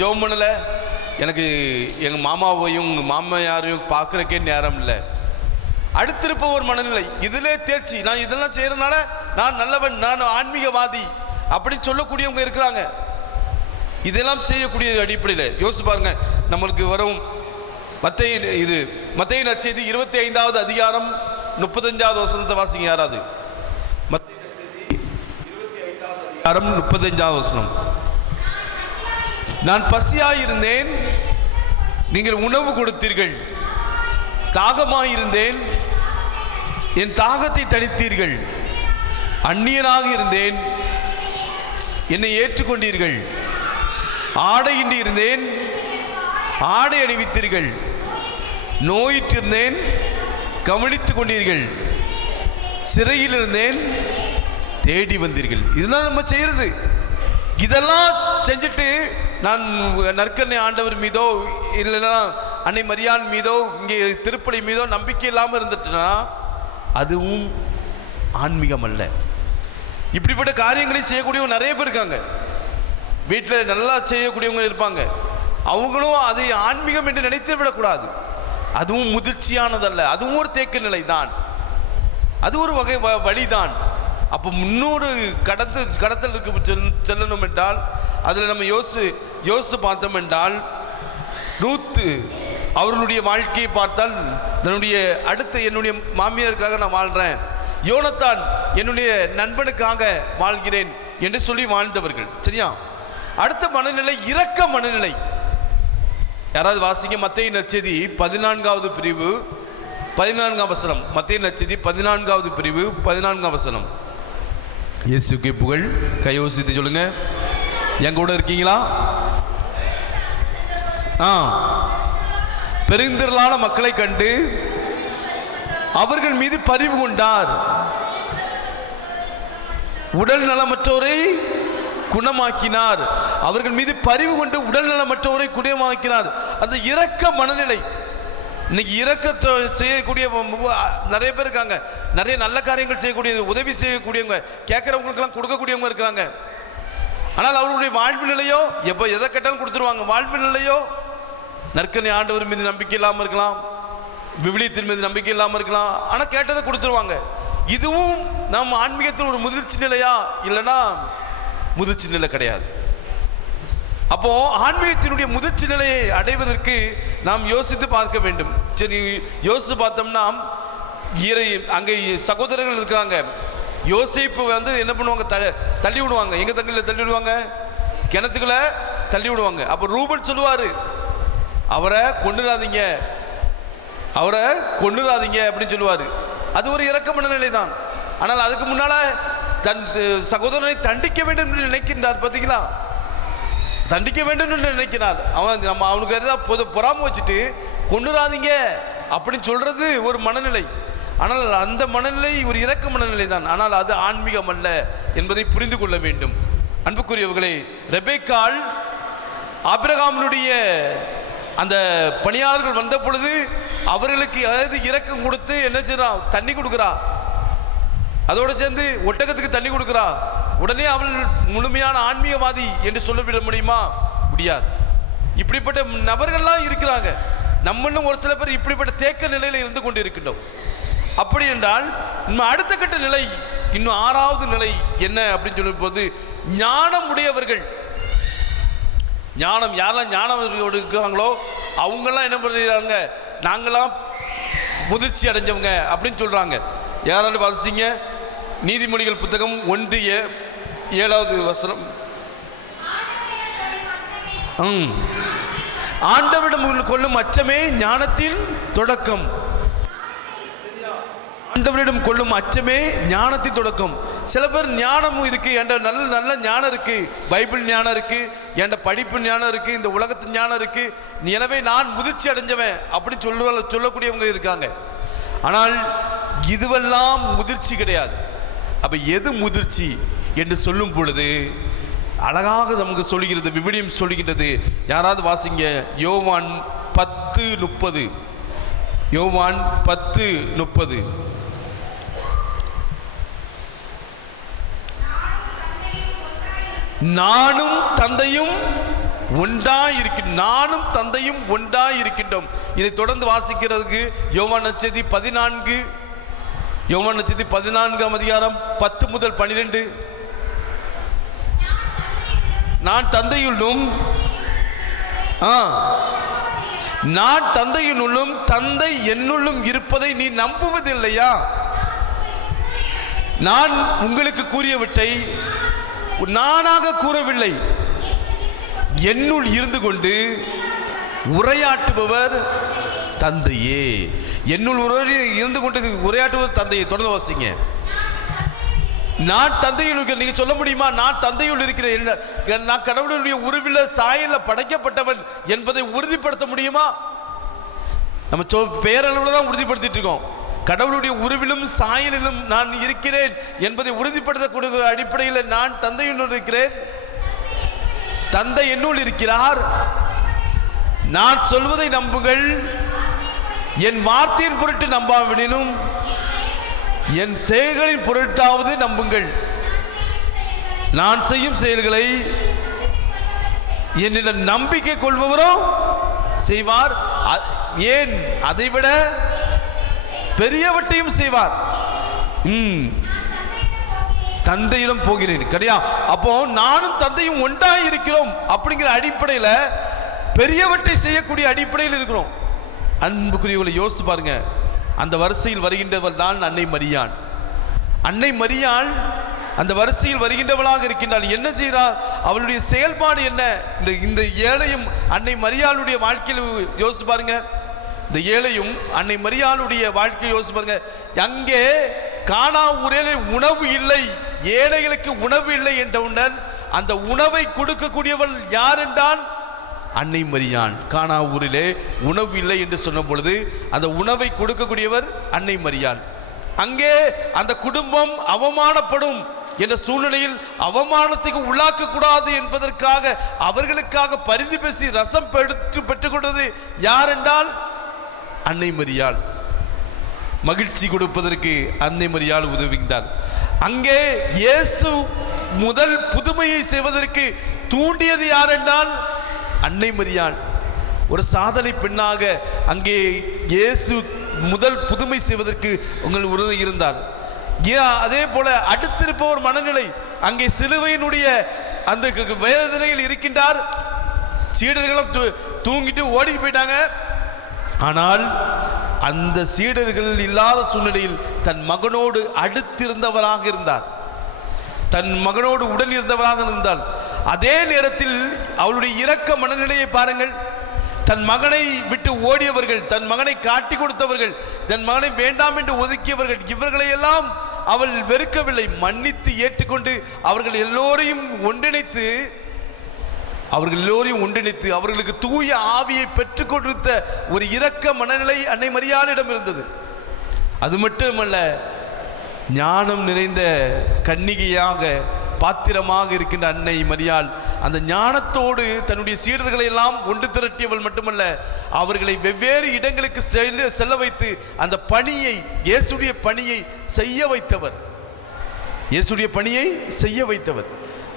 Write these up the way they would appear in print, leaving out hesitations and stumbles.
ஜெபம் பண்ணலை, எனக்கு எங்கள் மாமாவையும் மாமையாரையும் பார்க்குறக்கே நேரம் இல்லை. அடுத்திருப்ப ஒரு மனநிலை, இதிலே தேர்ச்சி, நான் இதெல்லாம் செய்கிறதுனால நான் நல்லவன், நான் ஆன்மீகவாதி அப்படின்னு சொல்லக்கூடியவங்க இருக்கிறாங்க. இதெல்லாம் செய்யக்கூடிய அடிப்படையில் யோசிச்சு பாருங்க. நம்மளுக்கு வரும் மத்தேயு நற்செய்தி 25வது அதிகாரம் 35வது வசனத்தை வாசிங்க யாராவது. மத்தேயு நற்செய்தி 25வது அதிகாரம் 35வது வசனம். நான் பசியாயிருந்தேன், நீங்கள் உணவு கொடுத்தீர்கள், தாகமாயிருந்தேன், என் தாகத்தை தணித்தீர்கள், அந்நியனாக இருந்தேன், என்னை ஏற்றுக்கொண்டீர்கள், ஆடையின்றி இருந்தேன், ஆடை அணிவித்தீர்கள், நோயிற்றிருந்தேன், கவனித்துக் கொண்டீர்கள், சிறையில் இருந்தேன், தேடி வந்தீர்கள். இதெல்லாம் நம்ம செய்யறது. இதெல்லாம் செஞ்சுட்டு நான் நற்கருணை ஆண்டவர் மீதோ இல்லைன்னா அன்னை மரியாள் மீதோ இங்கே திருப்பலி மீதோ நம்பிக்கை இல்லாமல் இருந்துட்டுனா அதுவும் ஆன்மீகம் அல்ல. இப்படிப்பட்ட காரியங்களை செய்யக்கூடியவங்க நிறைய பேர் இருக்காங்க. வீட்டில் நல்லா செய்யக்கூடியவங்க இருப்பாங்க. அவங்களும் அதை ஆன்மீகம் என்று நினைத்து விடக்கூடாது. அதுவும் முதிர்ச்சியானதல்ல, அதுவும் ஒரு தேக்க நிலை தான், அது ஒரு வகை வழிதான். அப்போ முன்னோரு கடத்தலுக்கு செல்லணும் என்றால் அதில் நம்ம யோசித்து பார்த்தோம் என்றால், ரூத்து அவர்களுடைய வாழ்க்கையை பார்த்தால், தன்னுடைய அடுத்து என்னுடைய மாமியாருக்காக நான் வாழ்கிறேன், யோனத்தான் என்னுடைய நண்பனுக்காக வாழ்கிறேன் என்று சொல்லி வாழ்ந்தவர்கள். சரியா? அடுத்த மனநிலை இரக்க மனநிலை. யாராவது வாசிங்க மத்தேயு நற்செய்தி 14வது பிரிவு 14ஆம் வசனம். மத்தேயு நற்செய்தி 14வது பிரிவு 14ஆம் வசனம். இயேசுவுக்கே புகழ். கையோசித்து சொல்லுங்க, என் கூட இருக்கீங்களா? பெருந்திரளான மக்களை கண்டு அவர்கள் மீது பரிவு கொண்டார், உடல் நலமற்றோரை குணமாக்கினார். அவர்கள் மீது பரிவு கொண்டு உடல் நலமற்றோரை குணமாக்கினார். அந்த இரக்க மனநிலை. இன்னைக்கு இரக்க செய்யக்கூடிய நிறைய பேர் இருக்காங்க. நிறைய நல்ல காரியங்கள் செய்யக்கூடிய, உதவி செய்யக்கூடியவங்க, கேட்குறவங்களுக்கெல்லாம் கொடுக்கக்கூடியவங்க இருக்கிறாங்க. ஆனால் அவர்களுடைய வாழ்வு நிலையோ எப்போ எதை கேட்டாலும் கொடுத்துருவாங்க. வாழ்வு நிலையோ நற்கருணை ஆண்டவர் மீது நம்பிக்கை இல்லாமல் இருக்கலாம், விவிலியத்தின் மீது நம்பிக்கை இல்லாமல் இருக்கலாம், ஆனால் கேட்டதை கொடுத்துருவாங்க. இதுவும் நம் ஆன்மீகத்தில் ஒரு முதிர்ச்சி நிலையா? இல்லைன்னா முதிர்ச்சி நிலை கிடையாது. அப்போ ஆன்மீகத்தினுடைய முதிர்ச்சி நிலையை அடைவதற்கு நாம் யோசித்து பார்க்க வேண்டும். சரி, யோசித்து பார்த்தோம்னா அங்கே சகோதரர்கள் இருக்கிறாங்க. யோசேப்பு என்ன பண்ணுவாங்க, தள்ளி விடுவாங்க. எங்க தங்கில தள்ளி விடுவாங்க, கிணத்துக்குள்ள தள்ளி விடுவாங்க. அப்போ ரூபன் சொல்லுவாரு, அவரை கொண்டுராதீங்க, அவரை கொண்டுராதீங்க அப்படின்னு சொல்லுவாரு. அது ஒரு இரக்கமான நிலை தான். ஆனால் அதுக்கு முன்னால தன் சகோதரனை தண்டிக்க வேண்டும் என்று நினைக்கின்றார். பார்த்தீங்களா? தண்டிக்க வேண்டும் என்று நினைக்கிறார். அவனுக்கு எதாவது பொறாம வச்சுட்டு கொண்டுராதீங்க அப்படின்னு சொல்றது ஒரு மனநிலை. ஆனால் அந்த மனநிலை ஒரு இரக்க மனநிலை தான். ஆனால் அது ஆன்மீகம் அல்ல என்பதை புரிந்து கொள்ள வேண்டும். அன்புக்குரியவர்களே, ரெபெக்காள் ஆபிரகாமினுடைய அந்த பணியாளர்கள் வந்த பொழுது அவர்களுக்கு அதாவது இரக்கம் கொடுத்து என்ன செய்றா, தண்ணி கொடுக்குறா. அதோடு சேர்ந்து ஒட்டகத்துக்கு தண்ணி கொடுக்குறா. உடனே அவள் முழுமையான ஆன்மீகவாதி என்று சொல்லிவிட முடியுமா? முடியாது. இப்படிப்பட்ட நபர்கள்லாம் இருக்கிறாங்க. நம்மளும் ஒரு சில பேர் இப்படிப்பட்ட தேக்க நிலையில் இருந்து கொண்டு இருக்கின்றோம். அப்படி என்றால் நம்ம அடுத்த கட்ட நிலை, இன்னும் 6வது நிலை என்ன அப்படின்னு சொல்லும் போது, ஞானம் உடையவர்கள். ஞானம் யாரெல்லாம் ஞானம் இருக்கிறாங்களோ அவங்கெல்லாம் என்ன பண்ணுறாங்க, நாங்களாம் முதிர்ச்சி அடைஞ்சவங்க அப்படின்னு சொல்றாங்க. யாராலும் வாசிங்க நீதிமொழிகள் புத்தகம் 1:7 வசனம். ஆண்டவரிடம் கொள்ளும் அச்சமே ஞானத்தின் தொடக்கம். ஆண்டவரிடம் கொள்ளும் அச்சமே ஞானத்தின் தொடக்கம். சில பேர் ஞானமும் இருக்கு, என்ற நல்ல நல்ல ஞானம் இருக்கு, பைபிள் ஞானம் இருக்கு, என்ற படிப்பு ஞானம் இருக்கு, இந்த உலகத்தின் ஞானம் இருக்கு, எனவே நான் முதிர்ச்சி அடைஞ்சவன் அப்படி சொல்லக்கூடியவங்க இருக்காங்க. ஆனால் இதுவெல்லாம் முதிர்ச்சி கிடையாது. அப்ப எது முதிர்ச்சி என்று சொல்லும் பொழுது அழகாக நமக்கு சொல்லுகிறது, விவிலியம் சொல்லுகின்றது. யாராவது வாசிங்க யோவான் 10:30. யோவான் 10:30. நானும் தந்தையும் ஒன்றாய் இருக்கின்றோம், நானும் தந்தையும் ஒன்றாய் இருக்கின்றோம். இதை தொடர்ந்து வாசிக்கிறதுக்கு யோவான் நற்செய்தி 14, யோவான் நற்செய்தி 14ஆம் அதிகாரம் 10 முதல் 12. நான் தந்தையுள்ளும் நான் தந்தையினுள்ளும் தந்தை என்னுள்ளும் இருப்பதை நீ நம்புவதில்லையா? நான் உங்களுக்கு கூறியவற்றை நானாக கூறவில்லை, என்னுள் இருந்து கொண்டு உரையாற்றுபவர் தந்தையே. என்னுள் இருந்து கொண்டு உரையாற்றுபவர் தந்தையே. தொடர்ந்து வாசிங்க. நான் தந்தையில் இருக்கிற, நீங்க சொல்ல முடியுமா நான் தந்தையுள் இருக்கிறேன், நான் கடவுளுடைய உருவில சாயல படைக்கப்பட்டவன் என்பதை உறுதிப்படுத்த முடியுமா? நம்ம பேரளவில் தான் உறுதிப்படுத்திட்டு இருக்கோம். கடவுளுடைய உருவிலும் சாயலிலும் நான் இருக்கிறேன் என்பதை உறுதிப்படுத்தக்கூடிய அடிப்படையில் நான் தந்தையுள் இருக்கிறேன், தந்தை என்னுள் இருக்கிறார், நான் சொல்வதை நம்புங்கள், என் வார்த்தையின் பொருட்டு நம்பாவிடனும் என் செயல்களின் பொருட்டாவது நம்புங்கள். நான் செய்யும் செயல்களை என்னிடம் நம்பிக்கை கொள்பவரோ செய்வார், ஏன் அதைவிட பெரியவற்றையும் செய்வார். தந்தையிடம் போகிறேன் கிடையா? அப்போ நானும் தந்தையும் ஒன்றாய் இருக்கிறோம் அப்படிங்கிற அடிப்படையில் பெரியவற்றை செய்யக்கூடிய அடிப்படையில் இருக்கிறோம். அன்புக்குரியவர்களை யோசிச்சு பாருங்க. அந்த வரிசையில் வருகின்றவள் தான் அன்னை மரியாள். அன்னை மரியாள் அந்த வரிசையில் வருகின்றவளாக இருக்கின்றாள். என்ன செய்கிறாள்? அவளுடைய செயல்பாடு என்ன? இந்த ஏழையும் அன்னை மரியாளுடைய வாழ்க்கையில் யோசிச்சு பாருங்க. இந்த ஏழையும் அன்னை மரியாளுடைய வாழ்க்கையை யோசிச்சு பாருங்க. அங்கே கானா ஊரில் உணவு இல்லை, ஏழைகளுக்கு உணவு இல்லை என்றவுடன் அந்த உணவை கொடுக்கக்கூடியவள் யார் என்றால் அன்னை மரியாள். கானா ஊரிலே உணவு இல்லை என்று சொன்ன பொழுது அந்த உணவை கொடுக்கக்கூடியவர் அன்னை மரியாள். அங்கே அந்த குடும்பம் அவமானப்படும் என்ற சூழ்நிலையில் அவமானத்துக்கு உள்ளாக்க கூடாது என்பதற்காக அவர்களுக்காக பரிந்து பேசி ரசம் பெற்றுக்கொண்டது யார் என்றால் அன்னை மரியாள். மகிழ்ச்சி கொடுப்பதற்கு அன்னை மரியாள் உதவுகின்றார். அங்கே இயேசு முதல் புதுமையை செய்வதற்கு தூண்டியது யார் என்றால் அன்னை மரியாள். ஒரு சாதனை பெண்ணாக அங்கே இயேசு முதல் புதுமை செய்வதற்கு உங்கள் உறுதி இருந்தார். அதே போல அடுத்திருப்பவர் மனநிலை, அங்கே சிலுவையினுடைய அந்த வேதனையில் இருக்கின்றார். சீடர்களும் தூங்கிட்டு ஓடி போயிட்டாங்க. ஆனால் அந்த சீடர்கள் இல்லாத சூழ்நிலையில் தன் மகனோடு அடுத்திருந்தவராக இருந்தார், தன் மகனோடு உடன் இருந்தவராக இருந்தால். அதே நேரத்தில் அவளுடைய இரக்க மனநிலையை பாருங்கள். தன் மகனை விட்டு ஓடியவர்கள், தன் மகனை காட்டி கொடுத்தவர்கள், தன் மகனை வேண்டாம் என்று ஒதுக்கியவர்கள், இவர்களையெல்லாம் அவள் வெறுக்கவில்லை, மன்னித்து ஏற்றுக்கொண்டு அவர்கள் எல்லோரையும் ஒன்றிணைத்து அவர்களுக்கு தூய ஆவியை பெற்றுக் கொடுத்த ஒரு இரக்க மனநிலை அன்னை மரியாளிடம் இருந்தது. அது மட்டுமல்ல, ஞானம் நிறைந்த கன்னிகையாக பாத்திரமாக இருக்கின்ற அன்னை மரியாள் அந்த ஞானத்தோடு தன்னுடைய சீடர்களை எல்லாம் ஒன்று திரட்டியவள் மட்டுமல்ல, அவர்களை வெவ்வேறு இடங்களுக்கு செல்ல வைத்து அந்த பணியை, இயேசுடைய பணியை செய்ய வைத்தவர்.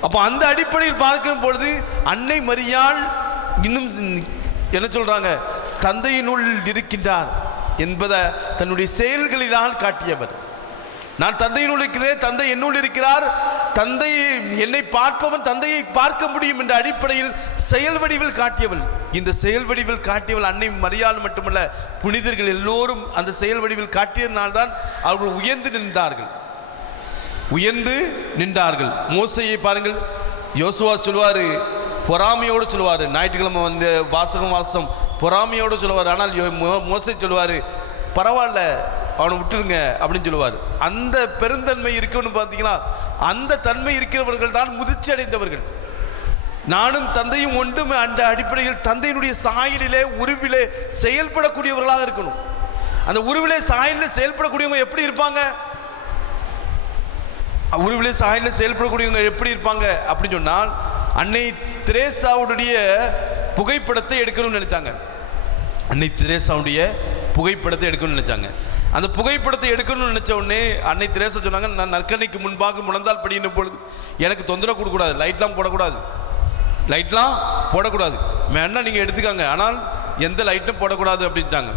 அப்போ அந்த அடிப்படையில் பார்க்கும் பொழுது அன்னை மரியாள் இன்னும் என்ன சொல்றாங்க, தந்தையினுள் இருக்கின்றார் என்பதை தன்னுடைய செயல்களினால் காட்டியவர். நான் தந்தையினுள் இருக்கிறேன், தந்தை என்னுள் இருக்கிறார், தந்தை என்னை பார்ப்பவன் தந்தையை பார்க்க முடியும் என்ற அடிப்படையில் செயல் வடிவில் காட்டியவள். இந்த செயல் வடிவில் காட்டியவள் அன்னை மரியாள் மட்டுமல்ல, புனிதர்கள் எல்லோரும் அந்த செயல் வடிவில் காட்டியதனால்தான் அவர்கள் உயர்ந்து நின்றார்கள். மோசையை பாருங்கள், யோசுவா சொல்வார், பொறாமையோடு சொல்லுவார். ஞாயிற்றுக்கிழமை வந்து வாசம் பொறாமையோடு சொல்லுவார். ஆனால் மோசை சொல்லுவார், பரவாயில்ல அவனை விட்டுருங்க அப்படின்னு சொல்லுவார். அந்த பெருந்தன்மை இருக்குன்னு பார்த்தீங்கன்னா, அந்த தன்மை இருக்கிறவர்கள் தான் முதிர்ச்சி அடைந்தவர்கள். நானும் தந்தையும் ஒன்றும் அந்த அடிப்படையில் தந்தையினுடைய சாயலிலே உருவிலே செயல்படக்கூடியவர்களாக இருக்கணும். அந்த உருவிலே சாயலில் செயல்படக்கூடியவங்க எப்படி இருப்பாங்க? உருவிலே சாயலில் செயல்படக்கூடியவங்க எப்படி இருப்பாங்க அப்படின்னு சொன்னால், அன்னை தெரேசாவுடைய புகைப்படத்தை எடுக்கணும்னு நினைத்தாங்க. அன்னை தெரேசாவுடைய புகைப்படத்தை எடுக்கணும்னு நினைச்சாங்க. அந்த புகைப்படத்தை எடுக்கணும்னு நினைச்ச உடனே அன்னை தெரேசா சொன்னாங்க, நான் நற்கண்ணைக்கு முன்பாக முழந்தால் படிக்கின்ற பொழுது எனக்கு தொந்தரவு கொடுக்கக்கூடாது, லைட்லாம் போடக்கூடாது, லைட்லாம் போடக்கூடாது, வேணா நீங்கள் எடுத்துக்காங்க, ஆனால் எந்த லைட்டும் போடக்கூடாது அப்படின்ட்டாங்க.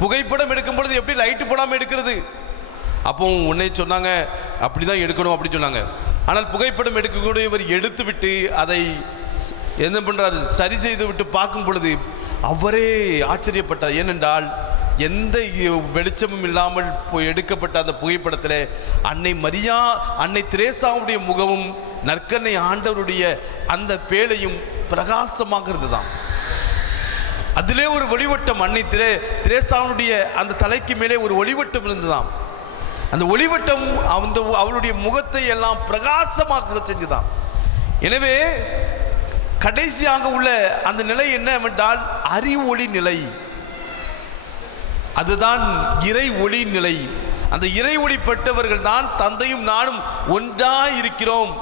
புகைப்படம் எடுக்கும் பொழுது எப்படி லைட்டு போடாமல் எடுக்கிறது? அப்போ உன்னை சொன்னாங்க அப்படி தான் எடுக்கணும் அப்படின்னு சொன்னாங்க. ஆனால் புகைப்படம் எடுக்கக்கூடியவர் எடுத்து விட்டு அதை என்ன பண்ணுறாரு, சரி செய்து விட்டு பார்க்கும் பொழுது அவரே ஆச்சரியப்பட்டார். ஏனென்றால் எந்த வெளிச்சமும் இல்லாமல் எடுக்கப்பட்ட அந்த புகைப்படத்தில் அன்னை மரியா, அன்னை திரேசாவுடைய முகமும் நற்கன்னை ஆண்டவருடைய அந்த பேழையும் பிரகாசமாக இருந்துதான். அதிலே ஒரு ஒளிவட்டம், அன்னை திரேசாவுடைய அந்த தலைக்கு மேலே ஒரு ஒளிவட்டம் இருந்துதான். அந்த ஒளிவட்டம் அவளுடைய முகத்தை எல்லாம் பிரகாசமாக செஞ்சுதான். எனவே கடைசியாக உள்ள அந்த நிலை என்னவென்றால் அறிவொளி நிலை, அதுதான் இறை ஒளி நிலை. அந்த இறை ஒளி பெற்றவர்கள் தான் தந்தையும் நானும் ஒன்றாய் இருக்கிறோம்,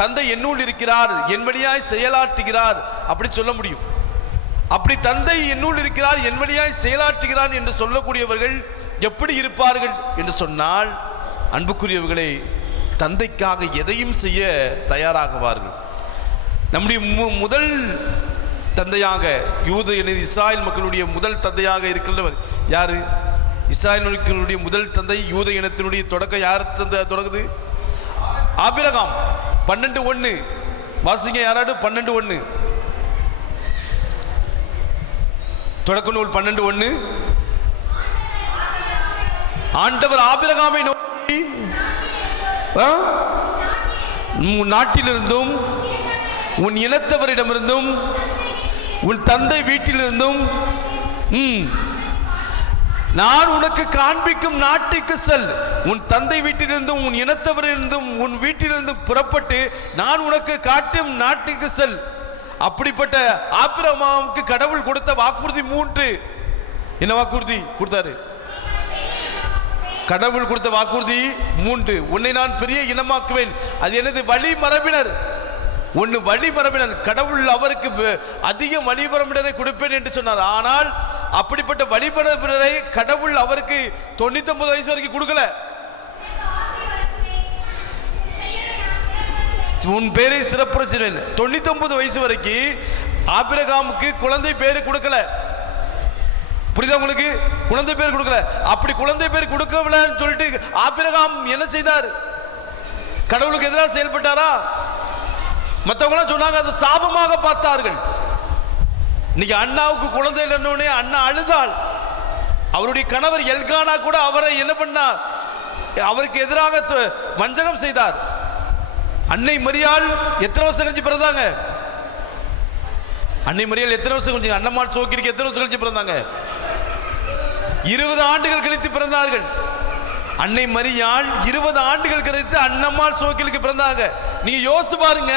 தந்தை என்னுள் இருக்கிறார், என் வழியாய் செயலாற்றுகிறார் அப்படி சொல்ல முடியும். அப்படி தந்தை என்னுள் இருக்கிறார், என் வழியாய் செயலாற்றுகிறார் என்று சொல்லக்கூடியவர்கள் எப்படி இருப்பார்கள் என்று சொன்னால், அன்புக்குரியவர்களே, தந்தைக்காக எதையும் செய்ய தயாராகுவார்கள். நம்முடைய முதல் தந்தையாக இஸ்ராயல் மக்களுடைய முதல் தந்தையாக இருக்கின்றவர் யாரு? இஸ்ராயல் மக்களுடைய முதல் தந்தை யூத இனத்தினுடைய தொடக்கம் யார் தொடங்குது? ஆபிரகாம். 12:1 வாசிங்க யாராவது. 12:1 தொடக்க நூல் 12:1. ஆண்டவர் ஆபிரகாமை நோக்கி நாட்டிலிருந்தும் உன் இனத்தவரிடமிருந்தும் உன் தந்தை வீட்டிலிருந்தும் நான் உனக்கு காண்பிக்கும் நாட்டுக்கு செல். உன் தந்தை வீட்டிலிருந்தும் உன் இனத்தவரிலிருந்தும் உன் வீட்டிலிருந்தும் புறப்பட்டு நான் உனக்கு காட்டும் நாட்டுக்கு செல். அப்படிப்பட்ட ஆபிரகாமுக்கு கடவுள் கொடுத்த வாக்குறுதி 3. என்ன வாக்குறுதி கொடுத்தாரு? கடவுள் கொடுத்த வாக்குறுதி 3. உன்னை நான் பெரிய இனமாக்குவேன். அது எனது வழி மரபினர். ஒன்று வழிமரபினர். கடவுள் அவருக்கு அதிக வழிமரபினரை கொடுப்பேன் என்று சொன்னார். ஆனால் அப்படிப்பட்ட வழிமரபினரை கடவுள் அவருக்கு 99 வயசு வரைக்கும் கொடுக்கல. உன் பேரை சிறப்புறேன். 99 வயசு வரைக்கும் ஆபிரகாமுக்கு குழந்தை பேரு கொடுக்கல. புரியுதா உங்களுக்கு? குழந்தை பேர் கொடுக்கல. அப்படி குழந்தை பேர் கொடுக்கவில்லைன்னு சொல்லிட்டு ஆபிரகாம் என்ன செய்தார்? கடவுளுக்கு எதிராக செயல்பட்டாரா? மற்றவங்களாம் சொன்னாங்க அது சாபமாக பார்த்தார்கள். இன்னைக்கு அண்ணாவுக்கு குழந்தை இல்லைன்னே அண்ணா அழுதாள். அவருடைய கணவர் எல்கானா கூட அவரை என்ன பண்ணார்? அவருக்கு எதிராக வஞ்சகம் செய்தார். அன்னை மரியாள் எத்தனை வருஷம் கழிச்சு பிறந்தாங்க? அன்னை மரியாள் எத்தனை வருஷம் கழிச்சு? அண்ணம்மாள் சோக்கிற்கு எத்தனை வருஷம் கழிச்சு பிறந்தாங்க? 20 ஆண்டுகள் கழித்து பிறந்தார்கள். அன்னை மரியாள் 20 ஆண்டுகள் கழித்து அண்ணம்மாள் சோக்கிலுக்கு பிறந்தாங்க. நீங்க யோசிச்சு பாருங்க,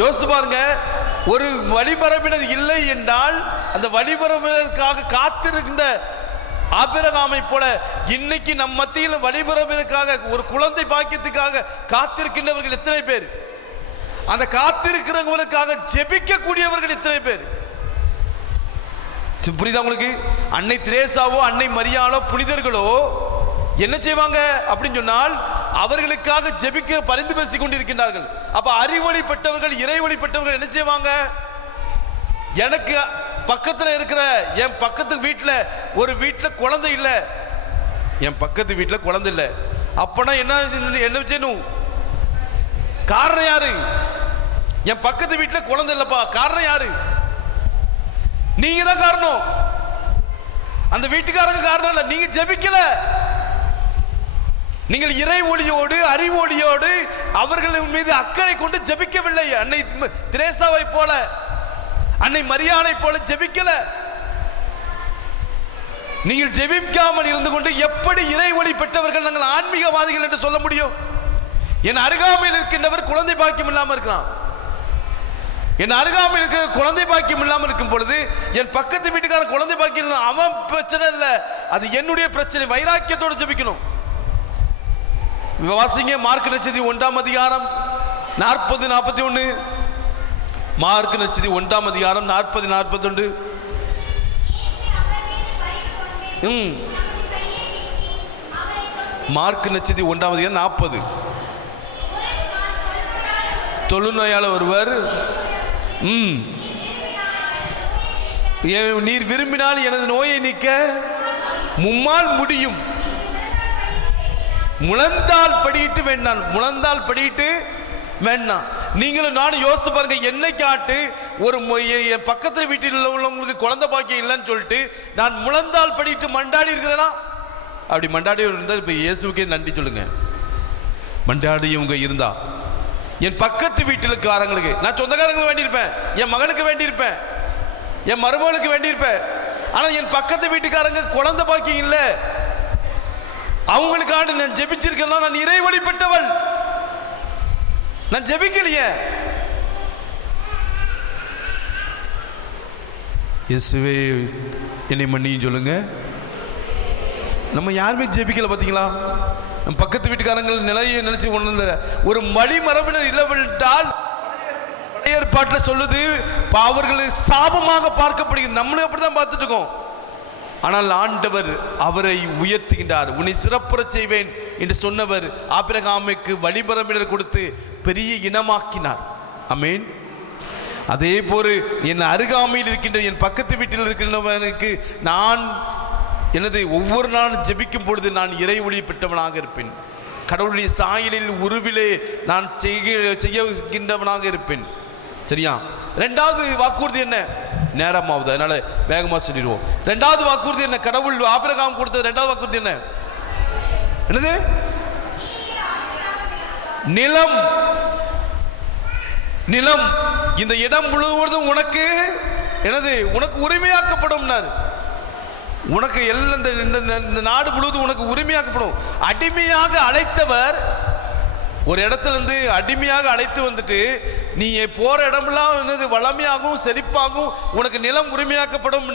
யோசிச்சு பாருங்க. ஒரு வழிமரபினர் இல்லை என்றால் அந்த வழிமரபினருக்காக காத்திருந்த ஆபிரகாமை போல இன்னைக்கு நம் மத்தியில் வழிமரபினருக்காக ஒரு குழந்தை பாக்கியத்துக்காக காத்திருக்கின்றவர்கள் எத்தனை பேர்? அந்த காத்திருக்கிறவங்களுக்காக ஜெபிக்கக்கூடியவர்கள் எத்தனை பேர்? புரியுதா உங்களுக்கு? அன்னை திரேசாவோ அன்னை மரியாளோ புனிதர்களோ என்ன செய்வாங்க அப்படின்னு சொன்னால் அவர்களுக்காக ஜெபிக்க பரிந்து பேசிக் கொண்டிருக்கின்றார்கள். அப்ப அறிவொளி பெற்றவர்கள், இறைவொளி பெற்றவர்கள் என்ன செய்வாங்க? எனக்கு பக்கத்தில் இருக்கிற என் பக்கத்து வீட்டில் ஒரு வீட்டில் குழந்தை இல்லை, என் பக்கத்து வீட்டில் குழந்தை இல்லை, அப்பனா என்ன செய்யணும்? காரணம் யாரு? என் பக்கத்து வீட்டில் குழந்தை இல்லப்பா, காரணம் யாரு? நீங்க தான் காரணம். அந்த வீட்டுக்காரங்க காரணம் இல்லை, நீங்க ஜெபிக்கல. நீங்கள் இறை ஒளியோடு அறிவொளியோடு அவர்களின் மீது அக்கறை கொண்டு ஜெபிக்கவில்லை. அன்னை திரேசாவை போல அன்னை மரியாளை போல ஜெபிக்கல. நீங்கள் ஜெபிக்காமல் இருந்து கொண்டு எப்படி இறை ஒளி பெற்றவர்கள் நாங்கள் ஆன்மீகவாதிகள் என்று சொல்ல முடியும்? என் அருகாமையில் இருக்கின்றவர் குழந்தை பாக்கியம் இல்லாமல் இருக்கிறான். என் அருகாமையில் இருக்க குழந்தை பாக்கியம் இல்லாமல் இருக்கும் பொழுது என் பக்கத்து வீட்டுக்கார குழந்தை பாக்கியம், அவன் பிரச்சனை இல்லை, அது என்னுடைய பிரச்சனை. வைராக்கியத்தோடு ஜெபிக்கணும். வாசிங்க மார்க் நற்செய்தி 1ஆம் அதிகாரம் 40-41. மார்க் நற்செய்தி 1ஆம் அதிகாரம் 40-41. மார்க் நற்செய்தி 1ஆம் அதிகாரம் 40. தொழுநோயாளர் ஒருவர், நீர் விரும்பினால் எனது நோயை நீக்க மும்மால் முடியும், முழந்தால் படியிட்டு வேண்டாம், முழந்தால் படியிட்டு வேண்டாம். நீங்களும் நானும் யோசிச்சு பாருங்க, என்னை காட்டு ஒரு என் பக்கத்துல வீட்டில் உள்ளவங்களுக்கு குழந்தை பாக்கியம் இல்லைன்னு சொல்லிட்டு நான் முழந்தால் படிட்டு மண்டாடி இருக்கிறேனா? அப்படி மண்டாடி இருந்தால் இப்ப இயேசுக்கே நன்றி சொல்லுங்க. மண்டாடியவங்க இருந்தா என் பக்கத்து வீட்டிலுக்காரங்களுக்கு, நான் சொந்தக்காரங்களுக்கு வேண்டியிருப்பேன், என் மகனுக்கு வேண்டியிருப்பேன், என் மருமகளுக்கு வேண்டியிருப்பேன். ஆனா என் பக்கத்து வீட்டுக்காரங்க குழந்தை பாக்கியம் இல்லை, அவங்களுக்காக நான் ஜெபிச்சிருக்கேன். நான் இறை வழிபட்டவள், நான் ஜெபிக்கலையே. இயேசுவே என்னை மன்னியும் சொல்லுங்க. நம்ம யாருமே ஜெபிக்கல பார்த்தீங்களா? நம்ம பக்கத்து வீட்டுக்காரங்க நிலையை நினைச்சு ஒண்ணு, ஒரு மடி மரபினர் இல்லவிட்டால் ஏற்பாட்டில் சொல்லுது அவர்கள் சாபமாக பார்க்கப்படுகிறது. நம்மளும் அப்படிதான் பார்த்துட்டு இருக்கோம். ஆனால் ஆண்டவர் அவரை உயர்த்துகின்றார். உன்னை சிறப்புற செய்வேன் என்று சொன்னவர் ஆபிரகாமுக்கு வழிமரபினர் கொடுத்து பெரிய இனமாக்கினார். ஆமென். அதே போல் என் அருகாமையில் இருக்கின்ற என் பக்கத்து வீட்டில் இருக்கின்றவனுக்கு நான் எனது ஒவ்வொரு நாளும் ஜெபிக்கும் பொழுது நான் இறை ஒளி பெற்றவனாக இருப்பேன். கடவுளுடைய சாயலில் உருவிலே நான் செய்கின்றவனாக இருப்பேன். சரியா? ரெண்டாவது வாக்குறுதி என்ன? நேரமாவது, அதனால வேகமா சொல்லிடுவோம். ரெண்டாவது வாக்குறுதி என்ன? கடவுள் ஆபிரகாம் கொடுத்தது ரெண்டாவது வாக்குறுதி என்ன? என்னது? நிலம். நிலம், இந்த இடம் முழுவதும் உனக்கு என்னது? உனக்கு உரிமையாக்கப்படும். உனக்கு எல்லாம் இந்த நாடு முழுவதும் உனக்கு உரிமையாக்கப்படும். அடிமையாக அழைத்தவர் ஒரு இடத்துல இருந்து அடிமையாக அழைத்து வந்துட்டு நீ போற இடமெல்லாம் என்னது வளமையாகவும் செழிப்பாகவும் உனக்கு நிலம் உரிமையாக்கப்படும்.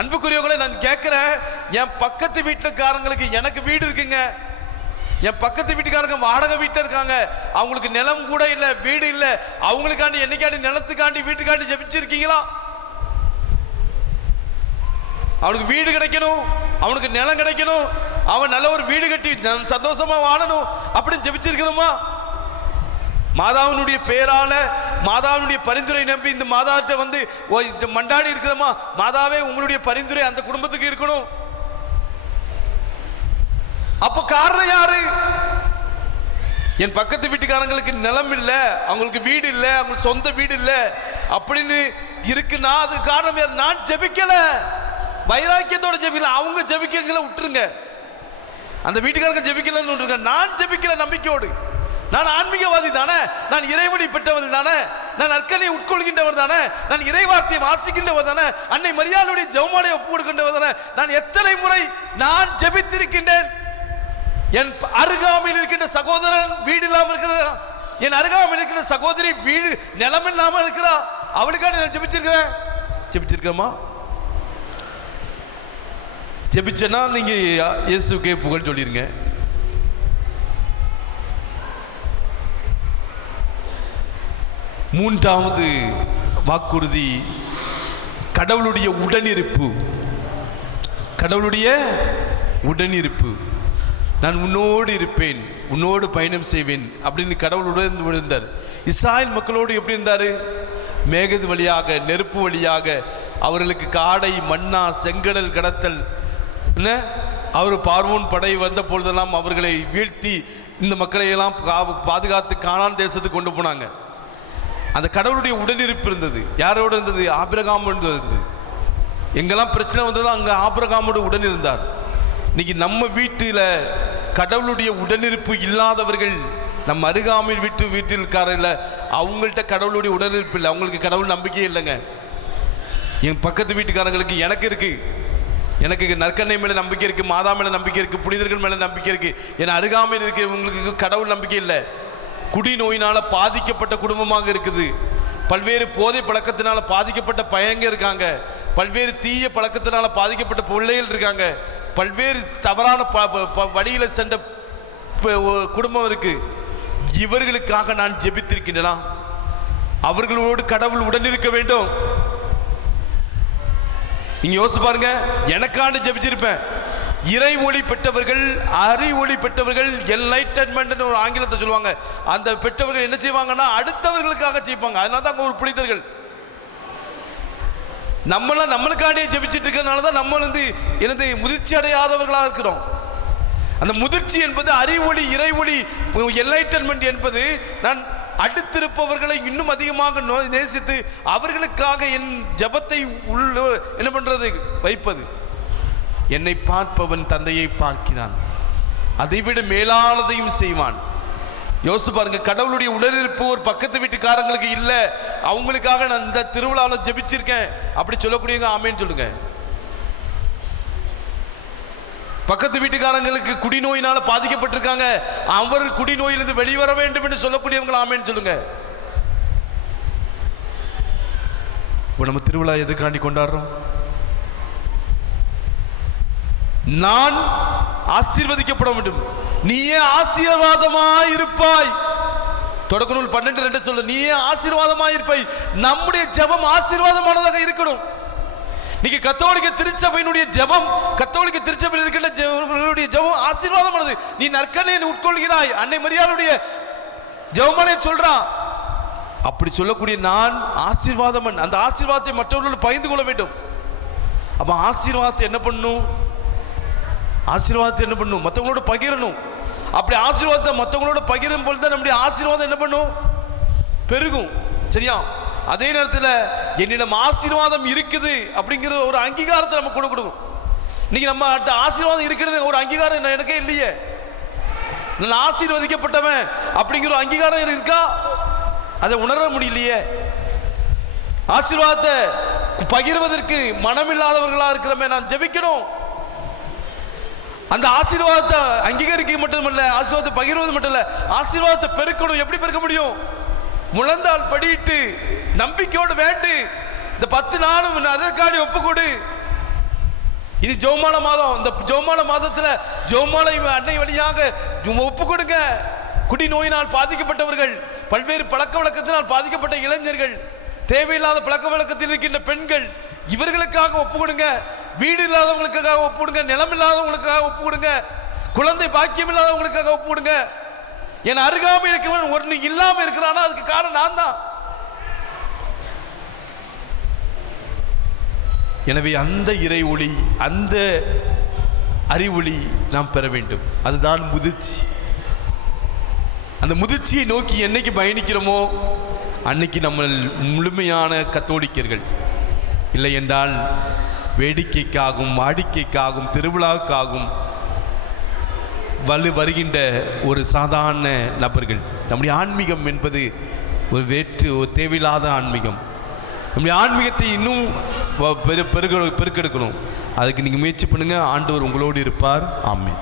அன்புக்குரியவங்களே, நான் கேட்கிறேன், என் பக்கத்து வீட்டுக்காரங்களுக்கு, எனக்கு வீடு இருக்குங்க, என் பக்கத்து வீட்டுக்காரங்க வாடகை வீட்டில் இருக்காங்க, அவங்களுக்கு நிலம் கூட இல்லை, வீடு இல்லை, அவங்களுக்காண்டி என்னைக்காண்டி நிலத்துக்காண்டி வீட்டுக்காண்டி ஜெபிச்சிருக்கீங்களா? அவனுக்கு வீடு கிடைக்கணும், அவனுக்கு நிலம் கிடைக்கணும், அவன் நல்ல ஒரு வீடு கட்டி சந்தோஷமா வாழணும் அப்படின்னு ஜெபிச்சிருக்கணுமா? மாதாவினுடைய பெயரால, மாதாவினுடைய பரிந்துரை நம்பி இந்த மாதாட்ட வந்து மண்டாடி இருக்கிறோமா? மாதாவே உங்களுடைய பரிந்துரை அந்த குடும்பத்துக்கு இருக்கணும். அப்ப காரணம் யாரு? என் பக்கத்து வீட்டுக்காரங்களுக்கு நிலம் இல்லை, அவங்களுக்கு வீடு இல்லை, அவங்களுக்கு சொந்த வீடு இல்லை அப்படின்னு இருக்குன்னா அது காரணம் யாரு? நான் ஜெபிக்கல, வைராக்கியத்தோட ஜெபிக்கல. அவங்க ஜெபிக்கல விட்டுருங்க, அந்த வீட்டுக்காரங்க ஜெபிக்கலன்னு விட்டுருங்க. நான் ஜெபிக்கல நம்பிக்கையோடு. நான் ஆன்மீகவாதி தானே, நான் இறைவனை பெற்றவர் தானே, நான் நற்கனை உட்கொள்கின்றவர் தானே, நான் இறைவார்த்தையை வாசிக்கின்றவர் தானே, அன்னை மரியாளுடைய ஜெபமாலை ஒப்பு கொடுக்கின்றவர் தானே. நான் எத்தனை முறை நான் ஜெபித்திருக்கின்றேன். என் அருகாமையில் இருக்கின்ற சகோதரன் வீடு இல்லாமல் இருக்கிறா, என் அருகாமையில் இருக்கிற சகோதரி வீடு நிலம் இல்லாமல் இருக்கிறா, அவளுக்காக நான் ஜெபிச்சிருக்கிறேன். ஜெபிச்சிருக்கோமா? ஜெபிச்சனா நீங்க இயேசுக்கே புகழ் சொல்லிருங்க. மூன்றாவது வாக்குறுதி கடவுளுடைய உடனிருப்பு. கடவுளுடைய உடனிருப்பு. நான் உன்னோடு இருப்பேன், உன்னோடு பயணம் செய்வேன் அப்படின்னு கடவுளுடன் இருந்தார். இஸ்ராயல் மக்களோடு எப்படி இருந்தாரு? மேகது வழியாக, நெருப்பு வழியாக அவர்களுக்கு காடை, மன்னா, செங்கடல் கடத்தல். என்ன, அவர் பார்வோன் படை வந்த பொழுதெல்லாம் அவர்களை வீழ்த்தி இந்த மக்களை எல்லாம் பாதுகாத்து கானான் தேசத்துக்கு கொண்டு போனாங்க. அந்த கடவுளுடைய உடனிருப்பு இருந்தது. யாரோடு இருந்தது? ஆபிரகாமோடு இருந்தது. எங்கெல்லாம் பிரச்சனை வந்ததோ அங்கே ஆபிரகாமோடு உடன் இருந்தார். இன்னைக்கு நம்ம வீட்டில் கடவுளுடைய உடனிருப்பு இல்லாதவர்கள், நம்ம அருகாமையில் வீட்டில் இருக்காரில்ல, அவங்கள்ட்ட கடவுளுடைய உடனிருப்பு இல்லை, அவங்களுக்கு கடவுள் நம்பிக்கையே இல்லைங்க. என் பக்கத்து வீட்டுக்காரங்களுக்கு எனக்கு இருக்கு, எனக்கு நற்கண்ணை மேலே நம்பிக்கை இருக்குது, மாதா மேலே நம்பிக்கை இருக்குது, புனிதர்கள் மேலே நம்பிக்கை இருக்குது. என் அருகாமையில் இருக்கிறவங்களுக்கு கடவுள் நம்பிக்கை இல்லை. குடி நோயினால் பாதிக்கப்பட்ட குடும்பமாக இருக்குது, பல்வேறு போதை பழக்கத்தினால பாதிக்கப்பட்ட பையங்க இருக்காங்க, பல்வேறு தீய பழக்கத்தினால பாதிக்கப்பட்ட பிள்ளைகள் இருக்காங்க, பல்வேறு தவறான வழியில் சென்ற குடும்பம் இருக்கு. இவர்களுக்காக நான் ஜெபித்திருக்கின்றனா? அவர்களோடு கடவுள் உடனிருக்க வேண்டும். நீங்க யோசிச்சு பாருங்க, எனக்காண்டு ஜெபிச்சிருப்பேன், இறை ஒளி பெற்றவர்கள், அறி ஒளி பெற்றவர்கள், என்லைட்டன்மெண்ட் ஒரு ஆங்கிலத்தை சொல்லுவாங்க. அந்த பெற்றவர்கள் என்ன செய்வாங்கன்னா அடுத்தவர்களுக்காக ஜெயிப்பாங்க. அதனால தான் ஒரு புனிதர்கள். நம்மளுக்காண்டியே ஜெபிச்சுட்டு இருக்கிறதுனால தான் நம்ம எனது முதிர்ச்சி அடையாதவர்களாக இருக்கிறோம். அந்த முதிர்ச்சி என்பது அறிவொளி, இறை ஒளி, என்லைட்டன்மெண்ட் என்பது நான் அடுத்திருப்பவர்களை இன்னும் அதிகமாக நேசித்து அவர்களுக்காக என் ஜபத்தை என்ன பண்றது, வைப்பது. என்னை பார்ப்பவன் தந்தையை பார்க்கிறான், அதைவிட மேலானதையும் செய்வான். யோசிச்சு பாருங்க, கடவுளுடைய உடனிருப்பு ஒரு பக்கத்து வீட்டுக்காரங்களுக்கு இல்ல, அவங்களுக்காக நான் இந்த திருவிழாவில் ஜெபிச்சிருக்கேன் அப்படி சொல்லக்கூடியவங்க ஆமேன்னு சொல்லுங்க. பக்கத்து வீட்டுக்காரங்களுக்கு குடிநோயினால பாதிக்கப்பட்டிருக்காங்க, அவர் குடிநோயிலிருந்து வெளிவர வேண்டும் என்று சொல்லக்கூடியவங்க ஆமேன்னு சொல்லுங்க. இப்போ நம்ம திருவிழா எதுக்காண்டி கொண்டாடுறோம்? நான் ஆசீர்வதிக்கப்பட வேண்டும், நீயே ஆசீர்வாதமாய் இருப்பாய். தொடக்க நூல் 12:2 சொல்ல, நீயே ஆசீர்வாதமாய் இருப்பாய். நம்முடைய ஜெபம் ஆசீர்வாதமானதாக இருக்கணும். நீங்க கத்தோலிக்க திருச்சபையினுடைய ஜெபம், கத்தோலிக்க திருச்சபையில் இருக்கின்ற ஜெபம் ஆசீர்வாதமானது. நீ நற்கனையை உட்கொள்கிறாய். அன்னை மரியாளுடைய ஜெபமானே சொல்றான். அப்படி சொல்லக்கூடிய நான் ஆசீர்வாதமன். அந்த ஆசீர்வாதத்தை மற்றவர்களோடு பகிர்ந்து கொள்ள வேண்டும். அப்ப ஆசீர்வாதத்தை என்ன பண்ணும்? ஆசீர்வாதத்தை என்ன பண்ணும்? மற்றவங்களோட பகிரணும். அப்படி ஆசீர்வாதத்தை மற்றவங்களோட பகிரும் பொழுது நம்முடைய ஆசீர்வாதம் என்ன பண்ணும்? பெருகும். சரியா? அதே நேரத்தில் என்னிடம் ஆசீர்வாதம் இருக்குது அப்படிங்கிற ஒரு அங்கீகாரத்தை நம்ம கொடுக்கணும். இன்னைக்கு நம்ம ஆசீர்வாதம் இருக்கிறது ஒரு அங்கீகாரம் எனக்கே இல்லையே. நான் ஆசீர்வதிக்கப்பட்டவன் அப்படிங்கிற ஒரு அங்கீகாரம் இருக்கா? அதை உணர முடியலையே. ஆசீர்வாதத்தை பகிர்வதற்கு மனமில்லாதவர்களா இருக்கிறமே நான் ஜெபிக்கணும். அந்த ஆசீர்வாதத்தை அங்கீகரிக்க மட்டுமல்ல, ஆசீர்வாதத்தை பகிர்வது மட்டும் இல்ல, ஆசீர்வாதத்தை பெருக்கணும். எப்படி பெருக்க முடியும்? முழந்தால் படியிட்டு நம்பிக்கையோடு வேண்டு, இந்த 10 நாளும் அதற்காண்டி ஒப்புக்கொடு. இது ஜெபமால மாதம். இந்த ஜெபமால மாதத்துல ஜெபமாலை அன்னை வழியாக ஒப்பு கொடுங்க. குடிநோயினால் பாதிக்கப்பட்டவர்கள், பல்வேறு பழக்க வழக்கத்தினால் பாதிக்கப்பட்ட இளைஞர்கள், தேவையில்லாத பழக்க வழக்கத்தில் இருக்கின்ற பெண்கள், இவர்களுக்காக ஒப்பு கொடுங்க. வீடு இல்லாதவங்களுக்காக ஒப்பு கொடுங்க, நிலம் இல்லாதவங்களுக்காக ஒப்பு கொடுங்க, குழந்தை பாக்கியம் இல்லாதவங்களுக்காக ஒப்பு கொடுங்க. என் அருகாமை இருக்கிறவன் ஒன்று இல்லாம இருக்கிறானா அதுக்கு காரணம் நான் தான். எனவே அந்த இறை ஒளி, அந்த அறிவொளி நாம் பெற வேண்டும். அதுதான் முதிர்ச்சி. அந்த முதிர்ச்சியை நோக்கி என்னைக்கு பயணிக்கிறோமோ அன்னைக்கு நம்ம முழுமையான கத்தோலிக்கர்கள். இல்லை என்றால் வேடிக்கைக்காகவும் வாடிக்கைக்காகவும் திருவிழாவுக்காகவும் வருகின்ற ஒரு சாதாரண நபர்கள். நம்முடைய ஆன்மீகம் என்பது ஒரு தேவையில்லாத ஆன்மீகம். நம்முடைய ஆன்மீகத்தை இன்னும் பெருக்கெடுக்கணும். அதுக்கு நீங்கள் முயற்சி பண்ணுங்க. ஆண்டவர் உங்களோடு இருப்பார். ஆமென்.